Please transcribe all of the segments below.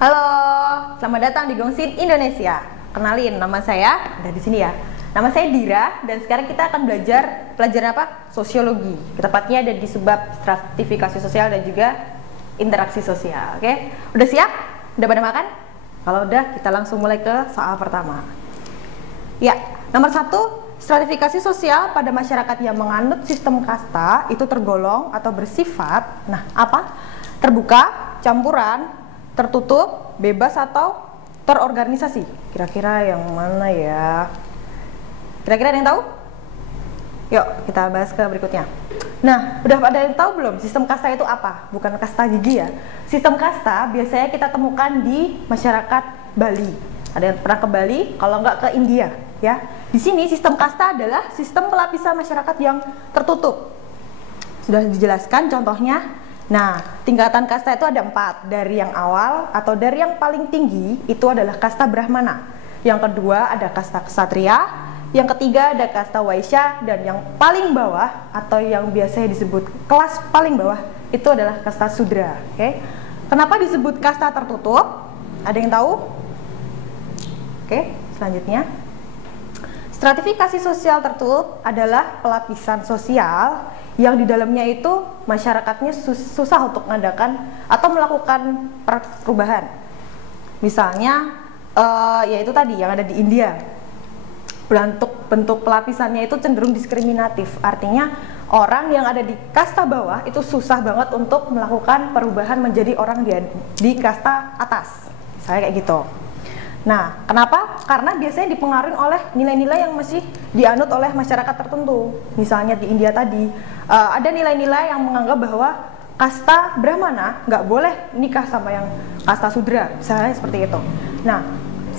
Halo, selamat datang di Gongsin Indonesia. Kenalin, nama saya ada di sini ya. Nama saya Dira dan sekarang kita akan belajar pelajaran apa? Sosiologi. Tepatnya ada di sebab stratifikasi sosial dan juga interaksi sosial. Oke, udah siap? Udah pada makan? Kalau udah, kita langsung mulai ke soal pertama. Ya, nomor 1, stratifikasi sosial pada masyarakat yang menganut sistem kasta itu tergolong atau bersifat, nah apa? Terbuka, campuran, tertutup, bebas atau terorganisasi. Kira-kira yang mana ya? Kira-kira ada yang tahu? Yuk kita bahas ke berikutnya. Nah, udah ada yang tahu belum sistem kasta itu apa? Bukan kasta gigi ya. Sistem kasta biasanya kita temukan di masyarakat Bali. Ada yang pernah ke Bali? Kalau nggak ke India ya. Di sini sistem kasta adalah sistem pelapisan masyarakat yang tertutup. Sudah dijelaskan contohnya. Nah, tingkatan kasta itu ada 4. Dari yang awal atau dari yang paling tinggi itu adalah kasta Brahmana. Yang kedua ada kasta Ksatria. Yang ketiga ada kasta Waisya. Dan yang paling bawah atau yang biasanya disebut kelas paling bawah itu adalah kasta Sudra. Oke. Kenapa disebut kasta tertutup? Ada yang tahu? Oke, selanjutnya. Stratifikasi sosial tertutup adalah pelapisan sosial yang di dalamnya itu masyarakatnya susah untuk mengadakan atau melakukan perubahan. Misalnya, yaitu tadi yang ada di India. Bentuk pelapisannya itu cenderung diskriminatif. Artinya orang yang ada di kasta bawah itu susah banget untuk melakukan perubahan menjadi orang di kasta atas. Misalnya kayak gitu. Nah, kenapa? Karena biasanya dipengaruhi oleh nilai-nilai yang masih dianut oleh masyarakat tertentu. Misalnya di India tadi, ada nilai-nilai yang menganggap bahwa kasta Brahmana nggak boleh nikah sama yang kasta Sudra, misalnya seperti itu. Nah,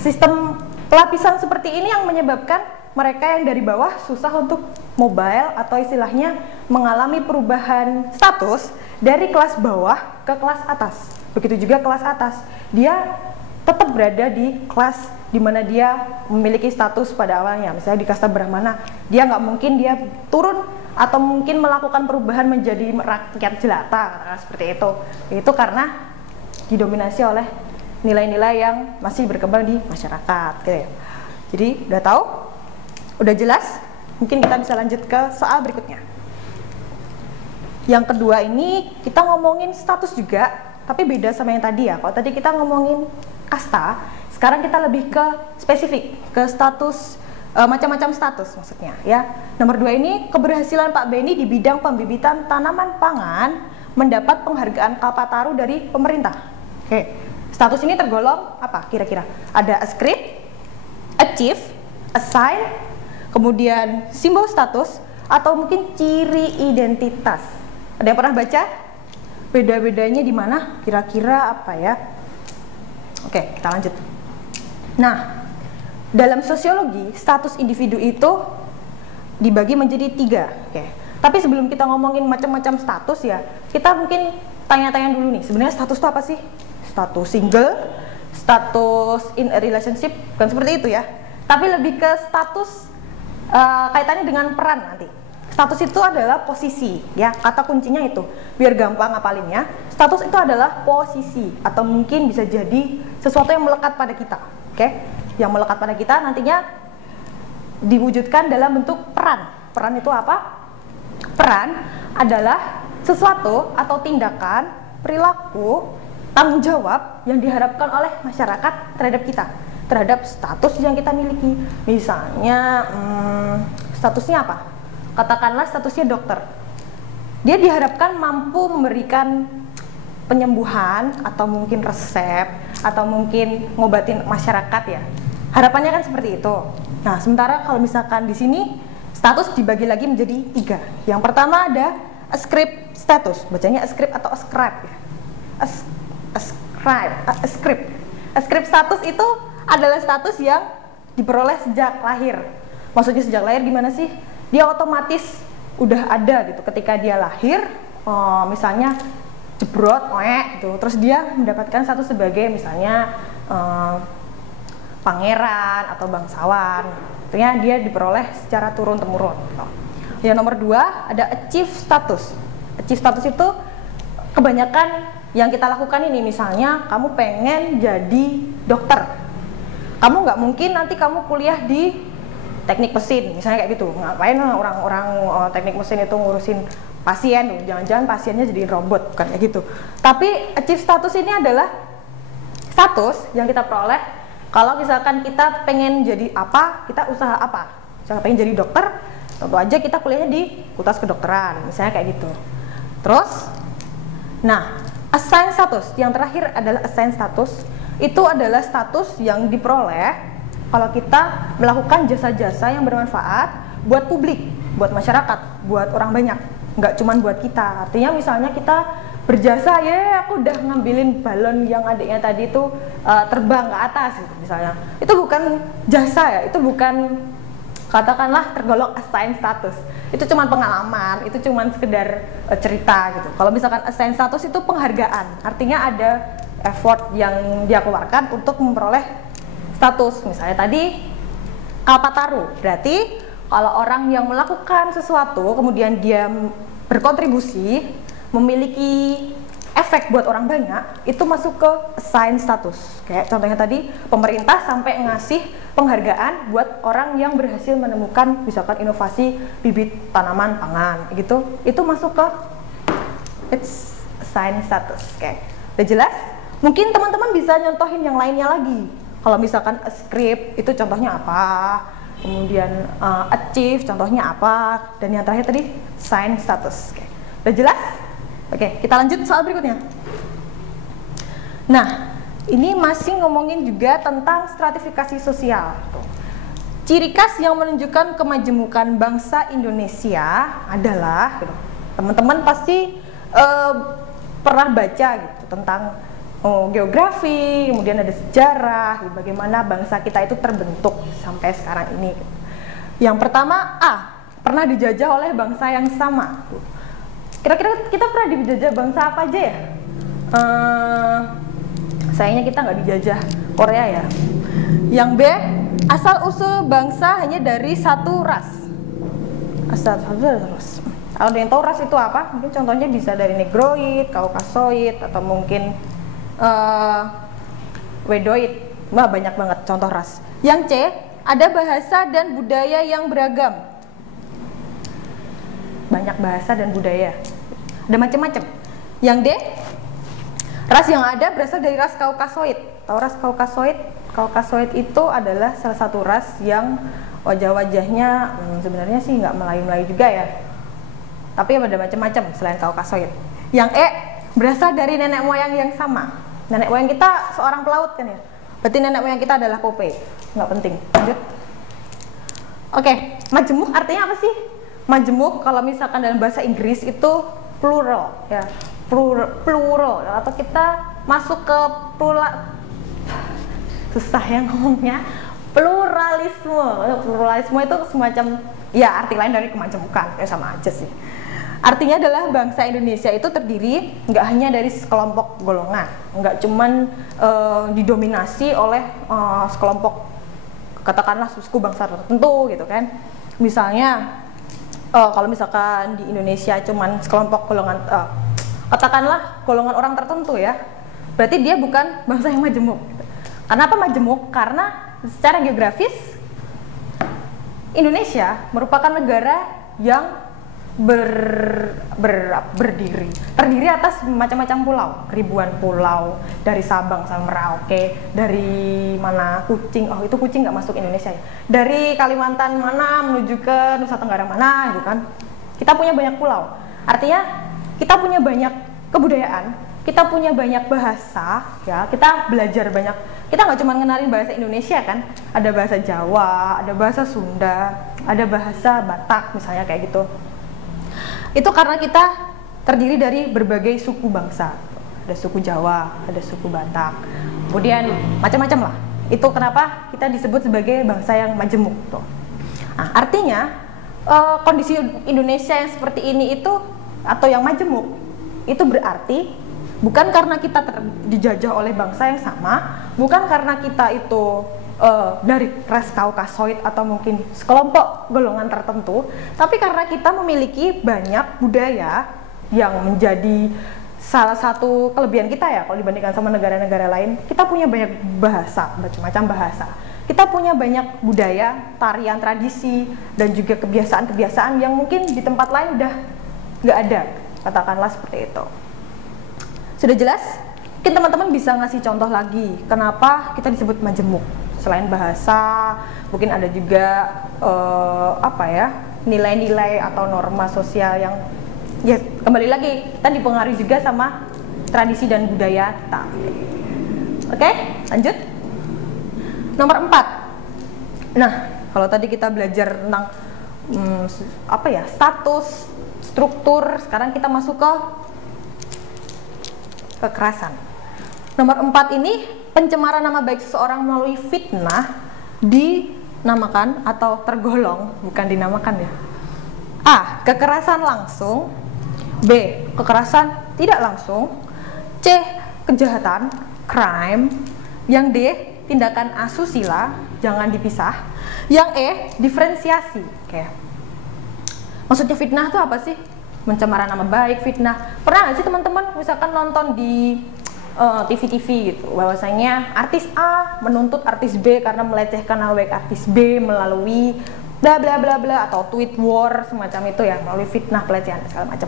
sistem pelapisan seperti ini yang menyebabkan mereka yang dari bawah susah untuk mobile atau istilahnya mengalami perubahan status dari kelas bawah ke kelas atas. Begitu juga kelas atas, dia tetap berada di kelas di mana dia memiliki status pada awalnya. Misalnya di kasta Brahmana, dia nggak mungkin dia turun atau mungkin melakukan perubahan menjadi rakyat jelata, seperti itu. Itu karena didominasi oleh nilai-nilai yang masih berkembang di masyarakat. Gitu. Jadi udah tahu? Udah jelas? Mungkin kita bisa lanjut ke soal berikutnya. Yang kedua ini kita ngomongin status juga, tapi beda sama yang tadi ya. Kalau tadi kita ngomongin kasta, sekarang kita lebih ke spesifik, ke status, macam-macam status maksudnya ya. Nomor 2 ini keberhasilan Pak Beni di bidang pembibitan tanaman pangan mendapat penghargaan Kalpataru dari pemerintah. Oke, status ini tergolong apa kira-kira? Ada ascript, achieve, assign, kemudian simbol status, atau mungkin ciri identitas. Ada yang pernah baca? Beda-bedanya di mana? Kira-kira apa ya? Oke, kita lanjut. Nah, dalam sosiologi, status individu itu dibagi menjadi 3. Oke. Tapi sebelum kita ngomongin macam-macam status ya, kita mungkin tanya-tanya dulu nih, sebenarnya status itu apa sih? Status single, status in a relationship, bukan seperti itu ya. Tapi lebih ke status kaitannya dengan peran nanti. Status itu adalah posisi, ya, kata kuncinya itu. Biar gampang ngapalinnya, status itu adalah posisi atau mungkin bisa jadi sesuatu yang melekat pada kita, oke? Yang melekat pada kita nantinya diwujudkan dalam bentuk peran. Peran itu apa? Peran adalah sesuatu atau tindakan, perilaku, tanggung jawab yang diharapkan oleh masyarakat terhadap kita, terhadap status yang kita miliki. Misalnya, statusnya apa? Katakanlah statusnya dokter. Dia diharapkan mampu memberikan penyembuhan atau mungkin resep atau mungkin ngobatin masyarakat ya. Harapannya kan seperti itu. Nah, sementara kalau misalkan di sini status dibagi lagi menjadi 3. Yang pertama ada ascript status. Bacanya ascript atau ascribe ya. Ascript. Ascript status itu adalah status yang diperoleh sejak lahir. Maksudnya sejak lahir gimana sih? Dia otomatis udah ada gitu ketika dia lahir, misalnya jebrot, gitu. Terus dia mendapatkan status sebagai misalnya pangeran atau bangsawan. Artinya dia diperoleh secara turun-temurun. Gitu. Yang nomor 2 ada achieve status. Achieve status itu kebanyakan yang kita lakukan ini, misalnya kamu pengen jadi dokter, kamu nggak mungkin nanti kamu kuliah di teknik mesin, misalnya kayak gitu. Ngapain orang-orang teknik mesin itu ngurusin pasien, jangan-jangan pasiennya jadi robot, bukan kayak gitu. Tapi achieve status ini adalah status yang kita peroleh kalau misalkan kita pengen jadi apa, kita usaha apa. Misalnya pengen jadi dokter, tentu aja kita kuliahnya di fakultas kedokteran, misalnya kayak gitu. Terus, nah, assign status, yang terakhir adalah assign status. Itu adalah status yang diperoleh kalau kita melakukan jasa-jasa yang bermanfaat buat publik, buat masyarakat, buat orang banyak, nggak cuma buat kita. Artinya misalnya kita berjasa, ya aku udah ngambilin balon yang adiknya tadi itu terbang ke atas gitu, misalnya. Itu bukan jasa ya, itu bukan, katakanlah tergolong assign status. Itu cuma pengalaman, itu cuma sekedar cerita gitu. Kalau misalkan assign status itu penghargaan, artinya ada effort yang dia keluarkan untuk memperoleh status. Misalnya tadi Kalpataru, berarti kalau orang yang melakukan sesuatu kemudian dia berkontribusi, memiliki efek buat orang banyak, itu masuk ke assign status. Kayak contohnya tadi, pemerintah sampai ngasih penghargaan buat orang yang berhasil menemukan misalkan inovasi bibit tanaman pangan gitu, itu masuk ke it's assign status. Oke, udah jelas? Mungkin teman-teman bisa nyontohin yang lainnya lagi. Kalau misalkan a script itu contohnya apa, kemudian achieve contohnya apa, dan yang terakhir tadi assign status. Oke, udah jelas? Oke, kita lanjut soal berikutnya. Nah, ini masih ngomongin juga tentang stratifikasi sosial. Ciri khas yang menunjukkan kemajemukan bangsa Indonesia adalah, teman-teman pasti pernah baca gitu tentang geografi, kemudian ada sejarah, bagaimana bangsa kita itu terbentuk sampai sekarang ini. Yang pertama, pernah dijajah oleh bangsa yang sama. Kira-kira kita pernah dijajah bangsa apa aja ya? Sayangnya kita nggak dijajah Korea ya. Yang B, asal usul bangsa hanya dari satu ras. Asal usul ras. Kalau ada yang tahu ras itu apa? Mungkin contohnya bisa dari Negroid, Kaukasoid, atau mungkin Wedoid. Wah, banyak banget contoh ras. Yang C, ada bahasa dan budaya yang beragam. Banyak bahasa dan budaya, ada macam-macam. Yang D, ras yang ada berasal dari ras Kaukasoid. Tahu ras Kaukasoid? Kaukasoid itu adalah salah satu ras yang wajah-wajahnya sebenarnya sih nggak Melayu-Melayu juga ya, tapi ada macam-macam selain Kaukasoid. Yang E, berasal dari nenek moyang yang sama. Nenek moyang kita seorang pelaut kan ya, berarti nenek moyang kita adalah Popeye. Nggak penting, lanjut. Oke, majemuk artinya apa sih? Majemuk kalau misalkan dalam bahasa Inggris itu plural ya, plural, atau kita masuk ke susah ya ngomongnya, pluralisme itu semacam ya arti lain dari kemajemukan, ya sama aja sih. Artinya adalah bangsa Indonesia itu terdiri nggak hanya dari sekelompok golongan, nggak cuman didominasi oleh sekelompok katakanlah suku bangsa tertentu gitu kan. Misalnya kalau misalkan di Indonesia cuman sekelompok golongan, katakanlah golongan orang tertentu ya, berarti dia bukan bangsa yang majemuk. Kenapa majemuk? Karena secara geografis Indonesia merupakan negara yang terdiri atas macam-macam pulau, ribuan pulau, dari Sabang sampai Merauke, dari mana Kucing, itu Kucing nggak masuk Indonesia ya, dari Kalimantan mana menuju ke Nusa Tenggara mana gitu kan. Kita punya banyak pulau, artinya kita punya banyak kebudayaan, kita punya banyak bahasa ya, kita belajar banyak. Kita nggak cuma ngenalin bahasa Indonesia kan, ada bahasa Jawa, ada bahasa Sunda, ada bahasa Batak misalnya kayak gitu. Itu karena kita terdiri dari berbagai suku bangsa. Ada suku Jawa, ada suku Batak, kemudian macam-macam lah. Itu kenapa kita disebut sebagai bangsa yang majemuk tuh. Nah, artinya kondisi Indonesia yang seperti ini itu, atau yang majemuk, itu berarti bukan karena kita dijajah oleh bangsa yang sama, bukan karena kita itu dari ras Kaukasoid atau mungkin sekelompok golongan tertentu, tapi karena kita memiliki banyak budaya yang menjadi salah satu kelebihan kita ya kalau dibandingkan sama negara-negara lain, kita punya banyak bahasa, macam-macam bahasa. Kita punya banyak budaya, tarian, tradisi, dan juga kebiasaan-kebiasaan yang mungkin di tempat lain udah nggak ada, katakanlah seperti itu. Sudah jelas? Mungkin teman-teman bisa ngasih contoh lagi, kenapa kita disebut majemuk? Selain bahasa, mungkin ada juga nilai-nilai atau norma sosial yang ya kembali lagi kita dipengaruhi juga sama tradisi dan budaya kita. Oke, lanjut. Nomor 4. Nah, kalau tadi kita belajar tentang status, struktur, sekarang kita masuk ke kekerasan. Nomor 4 ini, pencemaran nama baik seseorang melalui fitnah dinamakan atau tergolong, bukan dinamakan ya. A. Kekerasan langsung. B. Kekerasan tidak langsung. C. Kejahatan, crime. Yang D. Tindakan asusila, jangan dipisah. Yang E. Diferensiasi. Oke. Maksudnya fitnah itu apa sih? Mencemaran nama baik, fitnah. Pernah nggak sih teman-teman misalkan nonton di TV-TV gitu, bahwasanya artis A menuntut artis B karena melecehkan nama baik artis B melalui bla bla bla bla atau tweet war semacam itu ya, melalui fitnah, pelecehan segala macam.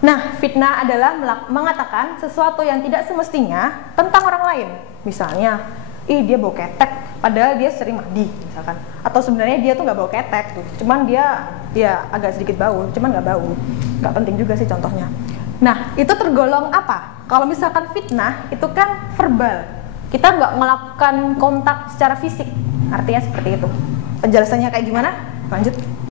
Nah, fitnah adalah mengatakan sesuatu yang tidak semestinya tentang orang lain. Misalnya, dia bau ketek, padahal dia sering mandi misalkan. Atau sebenarnya dia tuh nggak bau ketek tuh, cuman dia agak sedikit bau, cuman nggak bau. Nggak penting juga sih contohnya. Nah, itu tergolong apa? Kalau misalkan fitnah, itu kan verbal. Kita nggak melakukan kontak secara fisik, artinya seperti itu. Penjelasannya kayak gimana? Lanjut.